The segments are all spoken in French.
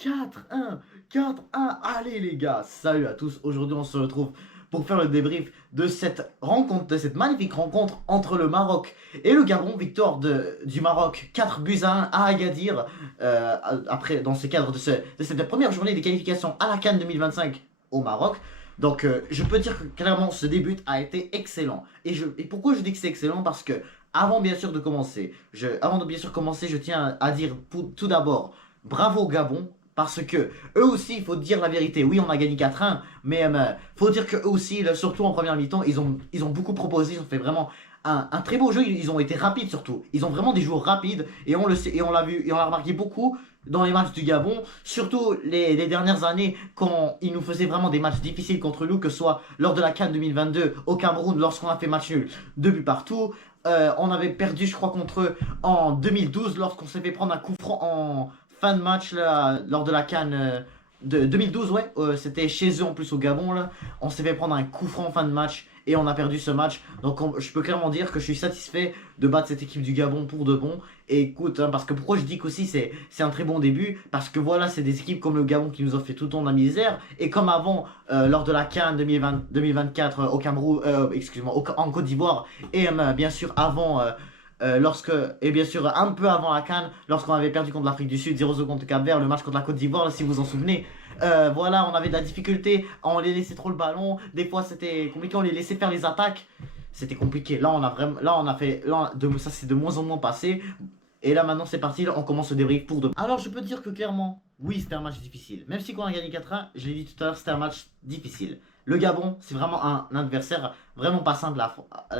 4-1, 4-1. Allez les gars, salut à tous. Aujourd'hui on se retrouve pour faire le débrief de cette rencontre, de cette magnifique rencontre entre le Maroc et le Gabon. Victoire du Maroc 4 buts à 1 à Agadir, après, dans ce cadre de cette première journée des qualifications à la CAN 2025 au Maroc. Donc je peux dire que clairement ce début a été excellent. Et pourquoi je dis que c'est excellent? Parce que avant bien sûr de commencer, je tiens à dire tout d'abord bravo Gabon. Parce que eux aussi, il faut dire la vérité. Oui, on a gagné 4-1, mais faut dire que eux aussi, là, surtout en première mi-temps, ils ont beaucoup proposé. Ils ont fait vraiment un très beau jeu. Ils ont été rapides surtout. Ils ont vraiment des joueurs rapides et on le sait et on l'a vu et on l'a remarqué beaucoup dans les matchs du Gabon. Surtout les dernières années quand ils nous faisaient vraiment des matchs difficiles contre nous, que ce soit lors de la CAN 2022 au Cameroun, lorsqu'on a fait match nul, 2 buts partout. On avait perdu, je crois, contre eux en 2012 lorsqu'on s'est fait prendre un coup franc en fin de match là, lors de la CAN de 2012, ouais, c'était chez eux en plus au Gabon là. On s'est fait prendre un coup franc en fin de match et on a perdu ce match. Donc je peux clairement dire que je suis satisfait de battre cette équipe du Gabon pour de bon. Et écoute, hein, parce que pourquoi je dis qu'aussi c'est un très bon début, parce que voilà, c'est des équipes comme le Gabon qui nous ont fait tout le temps de la misère. Et comme avant, lors de la CAN 2024 au Cameroun, excuse-moi, en Côte d'Ivoire, et bien sûr avant. Et bien sûr un peu avant la CAN, lorsqu'on avait perdu contre l'Afrique du Sud 0-0 contre Cap-Vert, le match contre la Côte d'Ivoire, si vous vous en souvenez. Voilà, on avait de la difficulté, on les laissait trop le ballon, des fois c'était compliqué, on les laissait faire les attaques, c'était compliqué. Là on a vraiment, là on a fait, ça c'est de moins en moins passé. Et là maintenant c'est parti, là, on commence le débrief pour demain. Alors je peux dire que clairement, oui c'était un match difficile. Même si quand on a gagné 4-1, je l'ai dit tout à l'heure, c'était un match difficile. Le Gabon, c'est vraiment un adversaire vraiment pas simple.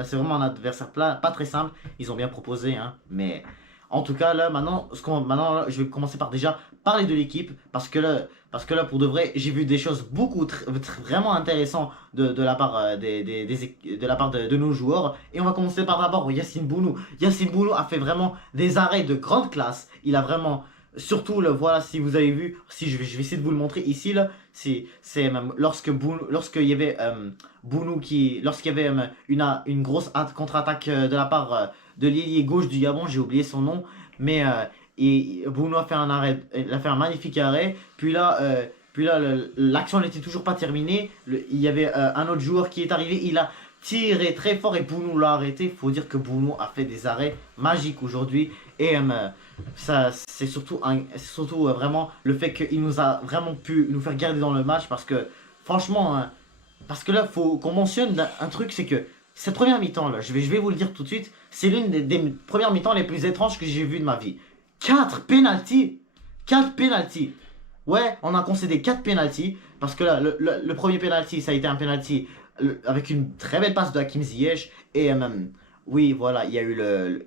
C'est vraiment un adversaire pas très simple. Ils ont bien proposé, hein, mais en tout cas là maintenant, maintenant là, je vais commencer par déjà parler de l'équipe parce que là pour de vrai, j'ai vu des choses vraiment intéressantes de la part de la part de nos joueurs. Et on va commencer par d'abord Yacine Bounou. Yacine Bounou a fait vraiment des arrêts de grande classe. Il a vraiment surtout, voilà, si vous avez vu, si je vais essayer de vous le montrer ici, là, c'est même lorsqu'il y avait Bounou lorsqu'il y avait une grosse contre-attaque de la part de l'ailier gauche du Gabon, j'ai oublié son nom, mais Bounou a fait un arrêt, il a fait un magnifique arrêt, puis là l'action n'était toujours pas terminée, il y avait un autre joueur qui est arrivé, il a tiré très fort et Bounou l'a arrêté. Il faut dire que Bounou a fait des arrêts magiques aujourd'hui et ça, c'est surtout vraiment le fait qu'il nous a vraiment pu nous faire garder dans le match parce que franchement, hein, parce que là, faut qu'on mentionne un truc, c'est que cette première mi-temps là, je vais vous le dire tout de suite, c'est l'une des premières mi-temps les plus étranges que j'ai vues de ma vie. 4 pénaltys, 4 pénaltys. Ouais, on a concédé 4 pénaltys parce que là, le premier pénalty, ça a été un pénalty avec une très belle passe de Hakim Ziyech et oui, voilà, il y a eu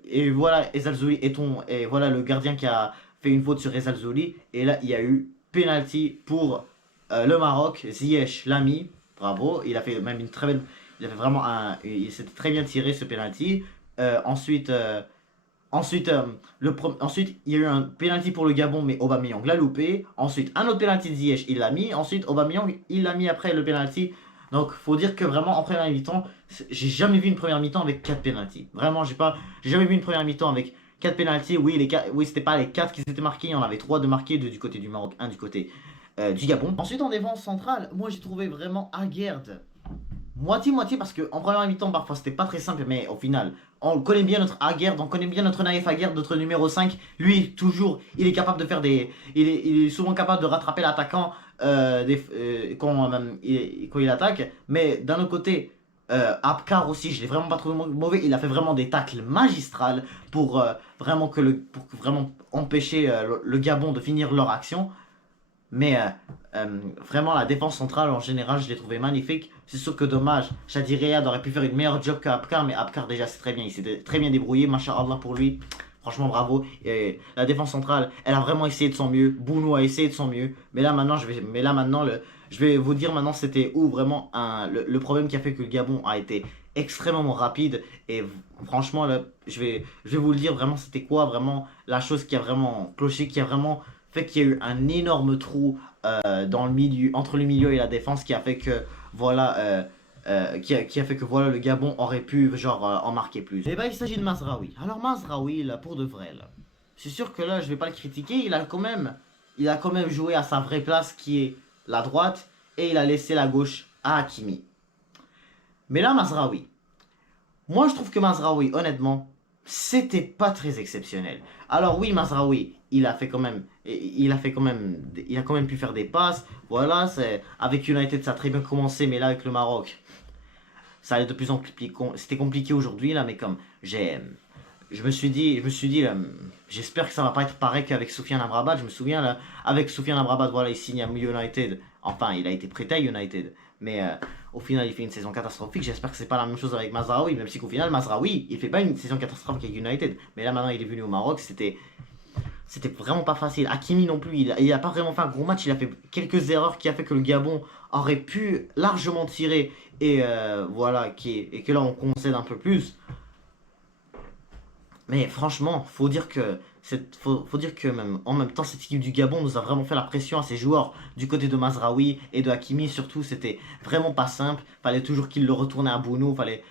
et voilà Ezalzouli et voilà le gardien qui a fait une faute sur Ezalzouli et là il y a eu penalty pour le Maroc. Ziyech l'a mis, bravo, il a fait même une très belle, il a fait vraiment il s'était très bien tiré ce penalty. Ensuite ensuite, il y a eu un penalty pour le Gabon, mais Aubameyang l'a loupé. Ensuite, un autre penalty de Ziyech, il l'a mis. Ensuite, Aubameyang, il l'a mis après le penalty. Donc, faut dire que vraiment, en première mi-temps, j'ai jamais vu une première mi-temps avec 4 penalties. Vraiment, j'ai jamais vu une première mi-temps avec 4 penalties. Oui, oui, c'était pas les 4 qui s'étaient marqués. Il y en avait 3 de marqués, 2 du côté du Maroc, 1 du côté du Gabon. Ensuite, en défense centrale, moi, j'ai trouvé vraiment Aguerd moitié-moitié parce qu'en première mi-temps, parfois c'était pas très simple, mais au final, on connaît bien notre Aguerd, on connaît bien notre Naïf Aguerd, notre numéro 5. Lui, toujours, il est capable de faire des. Il est souvent capable de rattraper l'attaquant quand il attaque. Mais d'un autre côté, Abkar aussi, je l'ai vraiment pas trouvé mauvais. Il a fait vraiment des tacles magistrales pour vraiment empêcher le Gabon de finir leur action. Mais vraiment, la défense centrale en général, je l'ai trouvé magnifique. C'est sûr que dommage, Shadi Riyad aurait pu faire une meilleure job qu'Abkar, mais Abkar déjà c'est très bien, il s'est très bien débrouillé, Masha'Allah pour lui. Franchement, bravo. Et la défense centrale, elle a vraiment essayé de son mieux. Bounou a essayé de son mieux. Je vais vous dire maintenant c'était où vraiment le problème qui a fait que le Gabon a été extrêmement rapide. Et franchement, là, je vais vous le dire vraiment c'était quoi vraiment la chose qui a vraiment cloché, qui a vraiment fait qu'il y a eu un énorme trou dans le milieu, entre le milieu et la défense qui a fait que voilà qui a fait que voilà le Gabon aurait pu genre en marquer plus. Et bah il s'agit de Mazraoui. Alors Mazraoui là pour de vrai là, c'est sûr que là je vais pas le critiquer, il a quand même il a quand même joué à sa vraie place qui est la droite et il a laissé la gauche à Hakimi. Mais là, Mazraoui. Moi, je trouve que Mazraoui, honnêtement, c'était pas très exceptionnel. Alors oui, Mazraoui, il a quand même pu faire des passes. Voilà, avec United, ça a très bien commencé, mais là, avec le Maroc, ça allait de plus en plus c'était compliqué aujourd'hui là, mais comme je me suis dit là, j'espère que ça va pas être pareil qu'avec Soufiane Amrabat. Je me souviens là, avec Soufiane Amrabat, voilà, il signe à United. Enfin, il a été prêté à United, mais au final, il fait une saison catastrophique. J'espère que c'est pas la même chose avec Mazraoui, même si qu'au final, Mazraoui, il fait pas une saison catastrophique avec United, mais là maintenant, il est venu au Maroc, c'était vraiment pas facile. Hakimi non plus, il a pas vraiment fait un gros match. Il a fait quelques erreurs qui a fait que le Gabon aurait pu largement tirer et voilà, et que là on concède un peu plus. Mais franchement, faut dire que même, en même temps, cette équipe du Gabon nous a vraiment fait la pression à ses joueurs. Du côté de Mazraoui et de Hakimi, surtout, c'était vraiment pas simple. Fallait toujours qu'ils le retournaient à Bounou. Fallait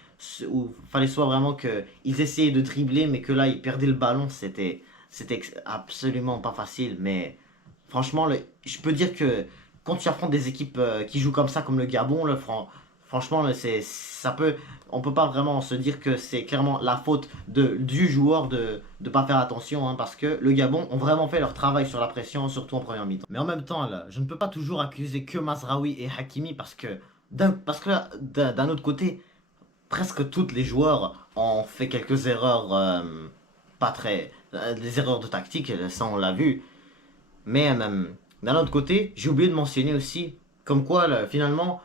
soit vraiment qu'ils essayaient de dribbler, mais que là, ils perdaient le ballon. C'était absolument pas facile. Mais franchement, je peux dire que quand tu affrontes des équipes qui jouent comme ça, comme le Gabon, franchement, on peut pas vraiment se dire que c'est clairement la faute du joueur de ne pas faire attention, hein, parce que le Gabon ont vraiment fait leur travail sur la pression, surtout en première mi-temps. Mais en même temps, là, je ne peux pas toujours accuser que Mazraoui et Hakimi parce que là, d'un autre côté, presque tous les joueurs ont fait quelques erreurs, pas très, des erreurs de tactique, ça on l'a vu. Mais d'un autre côté, j'ai oublié de mentionner aussi, comme quoi là, finalement,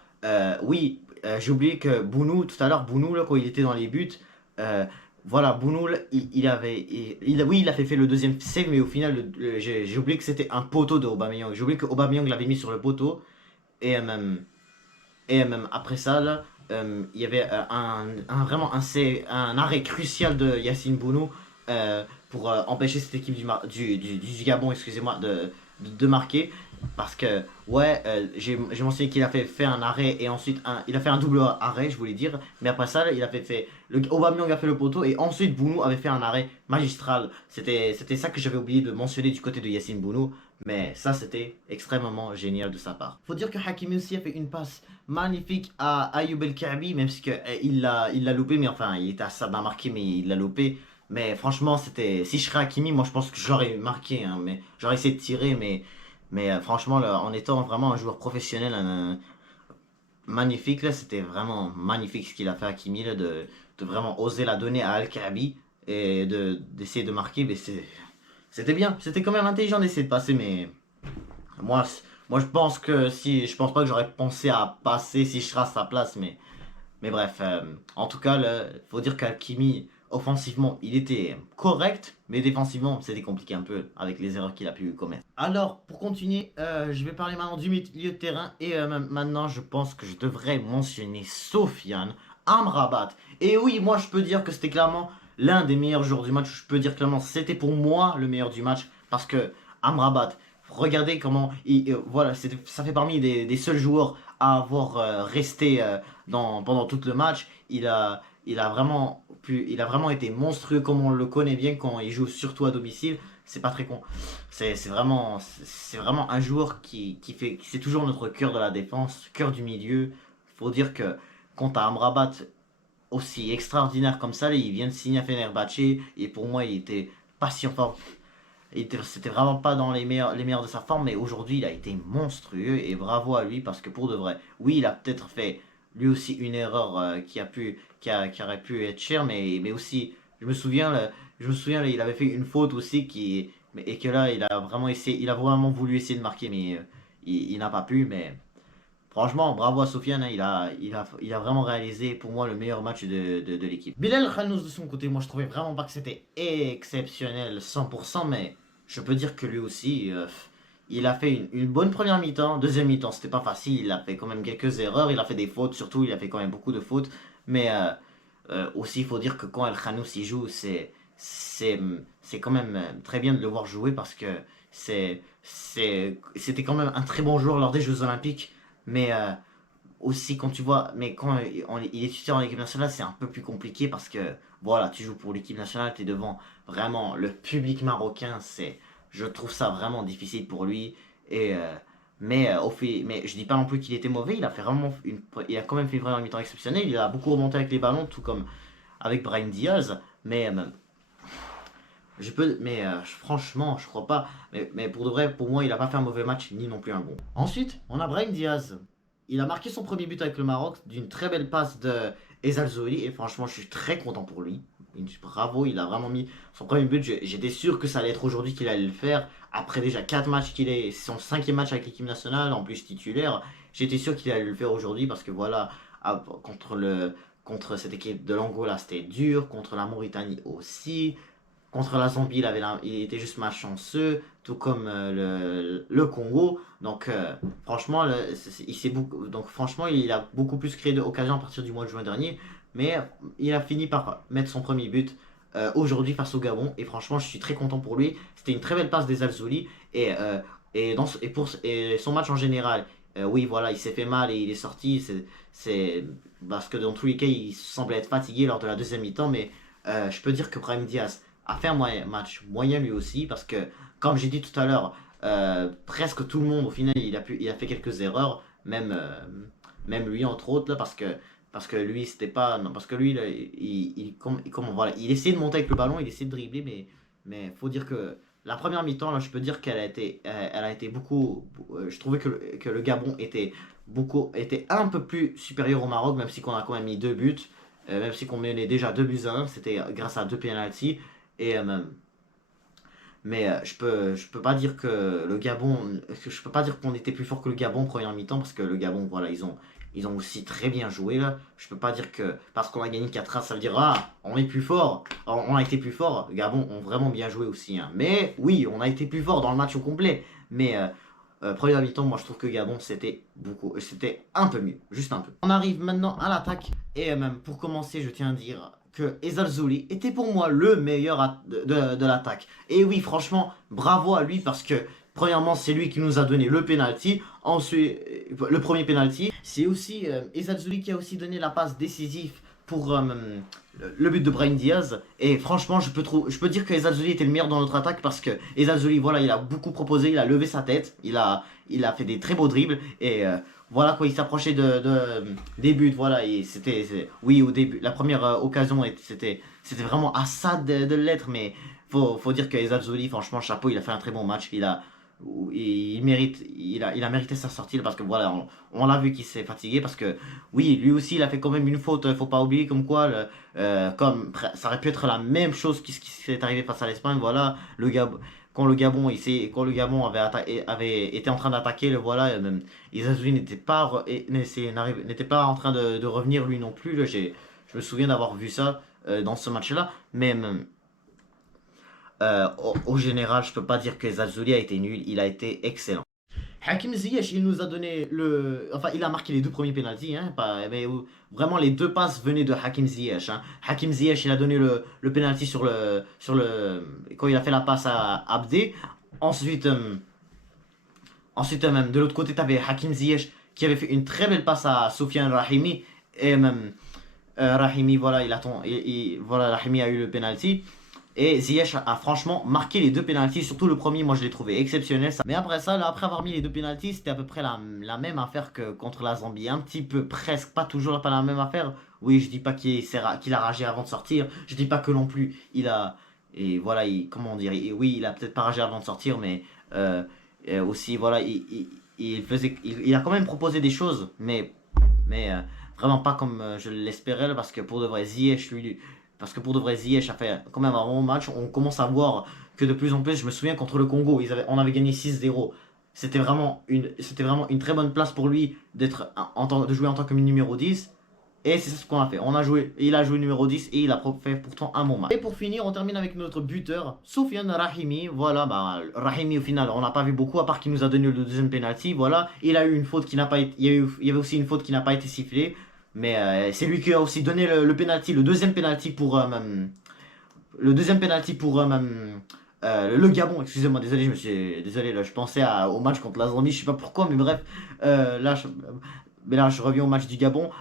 oui, j'ai oublié que Bounou, tout à l'heure, Bounou, là, quand il était dans les buts, euh, voilà, Bounou, là, oui, il a fait le deuxième save, mais au final, j'ai oublié que c'était un poteau de Aubameyang. J'ai oublié que Aubameyang l'avait mis sur le poteau, et même après ça, là, il y avait vraiment un arrêt crucial de Yacine Bounou pour empêcher cette équipe du Gabon, excusez-moi, de marquer. Parce que, ouais, j'ai mentionné qu'il a fait un arrêt et ensuite il a fait un double arrêt, je voulais dire. Mais après ça, Aubameyang a fait le poteau et ensuite Bounou avait fait un arrêt magistral. C'était ça que j'avais oublié de mentionner du côté de Yacine Bounou. Mais ça, c'était extrêmement génial de sa part. Faut dire que Hakimi aussi a fait une passe magnifique à Ayoub El Kaabi, même si il l'a loupé, mais enfin, il était à ça de marquer, mais il l'a loupé. Mais franchement, si je serais Hakimi, moi je pense que j'aurais marqué, hein, mais j'aurais essayé de tirer, mais franchement, là, en étant vraiment un joueur professionnel, magnifique, là, c'était vraiment magnifique ce qu'il a fait à Hakimi, là, de vraiment oser la donner à Al Kaabi et d'essayer de marquer, mais c'était bien, c'était quand même intelligent d'essayer de passer, mais moi, moi je pense pas que j'aurais pensé à passer si je serais à sa place, mais bref, en tout cas, il faut dire qu'Alkimi, offensivement, il était correct, mais défensivement, c'était compliqué un peu avec les erreurs qu'il a pu commettre. Alors, pour continuer, je vais parler maintenant du milieu de terrain, et maintenant, je pense que je devrais mentionner Sofiane Amrabat. Et oui, moi, je peux dire que c'était clairement l'un des meilleurs joueurs du match. Je peux dire clairement, c'était pour moi le meilleur du match, parce que Amrabat, regardez comment, voilà, ça fait parmi des seuls joueurs à avoir resté pendant tout le match. Il a vraiment été monstrueux comme on le connaît bien quand il joue surtout à domicile. C'est pas très con. C'est vraiment un joueur c'est toujours notre cœur de la défense, cœur du milieu. Faut dire que quand t'as Amrabat aussi extraordinaire comme ça, il vient de signer à Fenerbahçe et pour moi il était pas si en forme. C'était vraiment pas dans les meilleurs de sa forme, mais aujourd'hui il a été monstrueux et bravo à lui parce que pour de vrai, oui, il a peut-être fait lui aussi une erreur qui aurait pu être chère, mais aussi, je me souviens là, il avait fait une faute aussi et que là il a vraiment voulu essayer de marquer, mais il n'a pas pu, mais franchement, bravo à Sofiane, hein, il a vraiment réalisé pour moi le meilleur match de l'équipe. Bilal Khanous de son côté, moi je trouvais vraiment pas que c'était exceptionnel 100%, mais je peux dire que lui aussi, il a fait une bonne première mi-temps. Deuxième mi-temps, c'était pas facile, il a fait quand même quelques erreurs, il a fait des fautes, surtout il a fait quand même beaucoup de fautes, mais aussi il faut dire que quand El Khanous y joue, c'est quand même très bien de le voir jouer parce que c'était quand même un très bon joueur lors des Jeux Olympiques. Mais aussi quand tu vois, mais quand il est titulaire en équipe nationale, c'est un peu plus compliqué parce que voilà, tu joues pour l'équipe nationale, tu es devant vraiment le public marocain, je trouve ça vraiment difficile pour lui. Et, mais je dis pas non plus qu'il était mauvais, il a quand même fait vraiment une mi-temps exceptionnelle, il a beaucoup remonté avec les ballons, tout comme avec Brahim Diaz, franchement, je crois pas. Mais pour de vrai, pour moi, il a pas fait un mauvais match, ni non plus un bon. Ensuite, on a Brahim Diaz. Il a marqué son premier but avec le Maroc d'une très belle passe de Ezal Zouli. Et franchement, je suis très content pour lui. Bravo, il a vraiment mis son premier but. J'étais sûr que ça allait être aujourd'hui qu'il allait le faire. Après déjà 4 matchs c'est son cinquième match avec l'équipe nationale, en plus titulaire. J'étais sûr qu'il allait le faire aujourd'hui parce que voilà, contre cette équipe de l'Angola, c'était dur. Contre la Mauritanie aussi. Contre la Zambie, il était juste malchanceux, tout comme le Congo. Donc, franchement, il a beaucoup plus créé d'occasions à partir du mois de juin dernier. Mais il a fini par mettre son premier but aujourd'hui face au Gabon. Et franchement, je suis très content pour lui. C'était une très belle passe des Alzouli. Et son match en général, oui, voilà, il s'est fait mal et il est sorti. C'est parce que dans tous les cas, il semblait être fatigué lors de la deuxième mi-temps. Mais je peux dire que Brahim Diaz a fait un match moyen lui aussi parce que, comme j'ai dit tout à l'heure, presque tout le monde au final il a fait quelques erreurs, même lui entre autres là, parce que lui c'était pas non, parce que lui là, voilà, il essayait de monter avec le ballon, il essayait de dribbler, mais faut dire que la première mi-temps là, je peux dire qu'elle a été beaucoup, je trouvais que le Gabon était un peu plus supérieur au Maroc, même si qu'on a quand même mis 2 buts. Même si qu'on menait déjà 2 buts à 1, c'était grâce à 2 pénaltys. Et, je peux pas dire que le Gabon, je peux pas dire qu'on était plus fort que le Gabon en première mi-temps parce que le Gabon, voilà, ils ont aussi très bien joué là. Je peux pas dire que parce qu'on a gagné 4-1, ça veut dire ah, on est plus fort, on a été plus fort. Le Gabon ont vraiment bien joué aussi, hein. Mais oui, on a été plus fort dans le match au complet. Mais première mi-temps, moi je trouve que Gabon c'était un peu mieux, juste un peu. On arrive maintenant à l'attaque et même pour commencer, je tiens à dire que Ezal Zouli était pour moi le meilleur de l'attaque. Et oui, franchement, bravo à lui parce que premièrement, c'est lui qui nous a donné le penalty, ensuite le premier penalty. C'est aussi Ezal Zouli qui a aussi donné la passe décisive pour le but de Brahim Diaz. Et franchement, je peux dire que Ezal Zouli était le meilleur dans notre attaque parce que Ezal Zouli, voilà, il a beaucoup proposé, il a levé sa tête, il a fait des très beaux dribbles et voilà quoi, il s'approchait des buts, voilà, et oui, au début, la première occasion, c'était vraiment à ça de l'être, mais faut dire que Ezal Zouli, franchement, chapeau, il a fait un très bon match, il a mérité sa sortie parce que voilà, on l'a vu qu'il s'est fatigué parce que oui, lui aussi il a fait quand même une faute, faut pas oublier comme quoi ça aurait pu être la même chose qui s'est arrivé face à l'Espagne, voilà, quand le Gabon avait été en train d'attaquer, le voilà, Izazuli n'était pas en train de revenir lui non plus, là, je me souviens d'avoir vu ça dans ce match-là, mais au général, je peux pas dire que Zazuli a été nul, il a été excellent. Hakim Ziyech, il nous a donné enfin, il a marqué les 2 premiers pénaltys, hein, vraiment les 2 passes venaient de Hakim Ziyech, hein. Hakim Ziyech, il a donné le penalty quand il a fait la passe à Abdé. Ensuite, même de l'autre côté, tu avais Hakim Ziyech qui avait fait une très belle passe à Sofiane Rahimi. Et même Rahimi, voilà, voilà, Rahimi a eu le penalty. Et Ziyech a franchement marqué les 2 pénaltys, surtout le premier, moi je l'ai trouvé exceptionnel. Mais après ça, là, après avoir mis les 2 pénaltys, c'était à peu près la même affaire que contre la Zambie. Un petit peu, presque, pas toujours pas la même affaire. Oui, je dis pas qu'il a ragé avant de sortir. Je dis pas que non plus, et voilà, comment dire, oui, il a peut-être pas ragé avant de sortir, mais aussi, voilà, il a quand même proposé des choses, mais vraiment pas comme je l'espérais, parce que pour de vrai, Ziyech a fait quand même un bon match. On commence à voir que de plus en plus, je me souviens contre le Congo, on avait gagné 6-0. C'était vraiment une très bonne place pour lui de jouer en tant que numéro 10. Et c'est ce qu'on a fait. Il a joué numéro 10 et il a fait pourtant un bon match. Et pour finir, on termine avec notre buteur, Soufiane Rahimi. Voilà, Rahimi au final, on n'a pas vu beaucoup à part qu'il nous a donné le deuxième penalty. Voilà, il a eu une faute qui n'a pas été, il y avait aussi une faute qui n'a pas été sifflée. Mais c'est lui qui a aussi donné le penalty, le deuxième penalty pour le Gabon. Excusez-moi, désolé là, je pensais au match contre la Zambie, je sais pas pourquoi, mais bref, là je reviens au match du Gabon.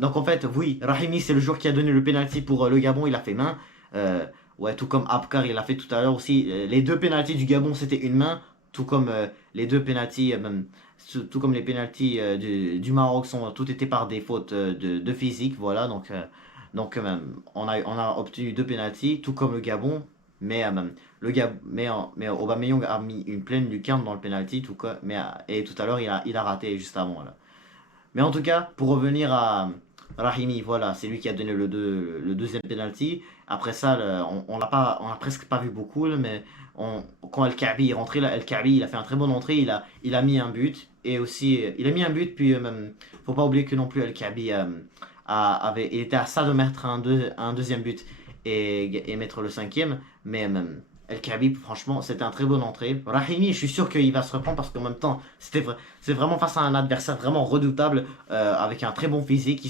Donc en fait, oui, Rahimi c'est le joueur qui a donné le penalty pour le Gabon, il a fait main. Ouais, tout comme Abkar, il l'a fait tout à l'heure aussi. Les deux pénaltys du Gabon, c'était une main. Tout comme les deux pénaltys, tout comme les pénaltys du Maroc, tout était par des fautes de physique. Voilà, on a obtenu deux pénaltys, tout comme le Gabon. Mais Aubameyang a mis une pleine lucarne dans le penalty, et tout à l'heure, il a raté juste avant. Là. Mais en tout cas, pour revenir à Rahimi, voilà, c'est lui qui a donné le deuxième penalty. Après ça, on l'a presque pas vu beaucoup, là, mais quand El Kaabi est rentré, là, El Kaabi, il a fait un très bon entrée, il a mis un but. Et aussi, il a mis un but, puis faut pas oublier que non plus El Kaabi il était à ça de mettre un deuxième but et mettre le cinquième. Mais El Kaabi, franchement, c'était un très bon entrée. Rahimi, je suis sûr qu'il va se reprendre parce qu'en même temps, c'est vraiment face à un adversaire vraiment redoutable avec un très bon physique.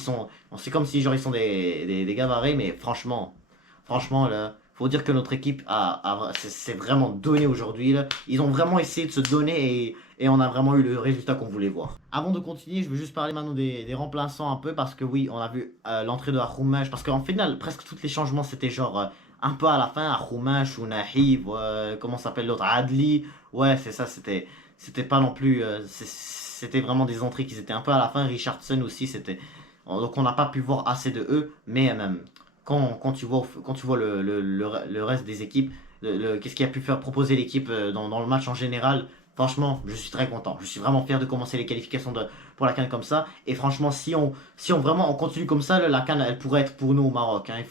C'est comme si genre ils sont des gabarets, mais franchement là, faut dire que notre équipe s'est vraiment donné aujourd'hui. Là. Ils ont vraiment essayé de se donner et on a vraiment eu le résultat qu'on voulait voir. Avant de continuer, je veux juste parler maintenant des remplaçants un peu parce que oui, on a vu l'entrée de Aroumache parce qu'en final, presque tous les changements c'était genre un peu à la fin, Aroumache ou Nahib, comment s'appelle l'autre, Adli. Ouais, c'est ça, c'était pas non plus, c'était vraiment des entrées qui étaient un peu à la fin. Richardson aussi, donc on n'a pas pu voir assez de eux, mais même quand tu vois le reste des équipes, qu'est-ce qui a pu faire proposer l'équipe dans le match en général, franchement, je suis très content. Je suis vraiment fier de commencer les qualifications pour la CAN comme ça. Et franchement, si on vraiment on continue comme ça, la CAN, elle pourrait être pour nous au Maroc. Hein.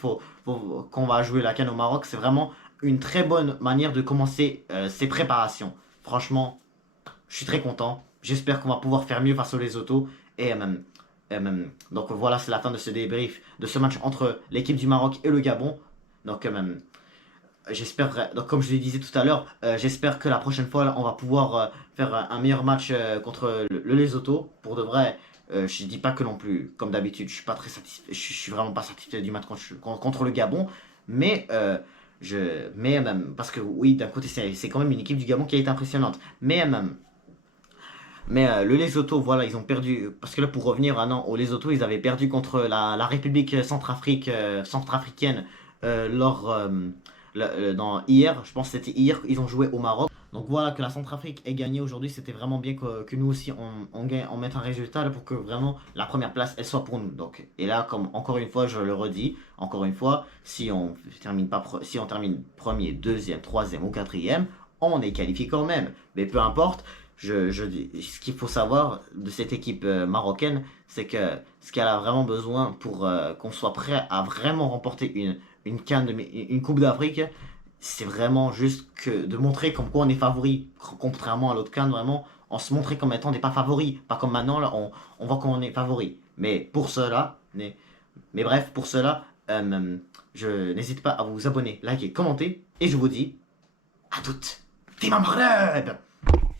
Quand on va jouer la CAN au Maroc, c'est vraiment une très bonne manière de commencer ces préparations. Franchement, je suis très content. J'espère qu'on va pouvoir faire mieux face aux Lesotho. Donc voilà, c'est la fin de ce débrief de ce match entre l'équipe du Maroc et le Gabon. Donc donc comme je le disais tout à l'heure, j'espère que la prochaine fois là, on va pouvoir faire un meilleur match contre le Lesotho. Pour de vrai, je dis pas que non plus, comme d'habitude, je suis pas très satisfait, je suis vraiment pas satisfait du match contre le Gabon, mais parce que oui, d'un côté c'est quand même une équipe du Gabon qui a été impressionnante, mais le Lesotho, voilà, ils ont perdu. Parce que là, pour revenir non, au Lesotho, ils avaient perdu contre la République centrafricaine lors, hier. Je pense que c'était hier qu'ils ont joué au Maroc. Donc voilà, que la Centrafrique ait gagné aujourd'hui, c'était vraiment bien que nous aussi on mette un résultat là, pour que vraiment la première place elle soit pour nous. Donc, et là, comme encore une fois, je le redis, encore une fois, si on termine premier, deuxième, troisième ou quatrième, on est qualifié quand même. Mais peu importe, ce qu'il faut savoir de cette équipe marocaine, c'est que ce qu'elle a vraiment besoin pour qu'on soit prêt à vraiment remporter une Coupe d'Afrique, c'est vraiment juste de montrer comme quoi on est favori, contrairement à l'autre CAN, vraiment, on se montrer comme étant des pas favoris, pas comme maintenant, là, on voit qu'on est favori. Mais bref, pour cela, je n'hésite pas à vous abonner, liker, commenter, et je vous dis à toutes. Team Maghreb!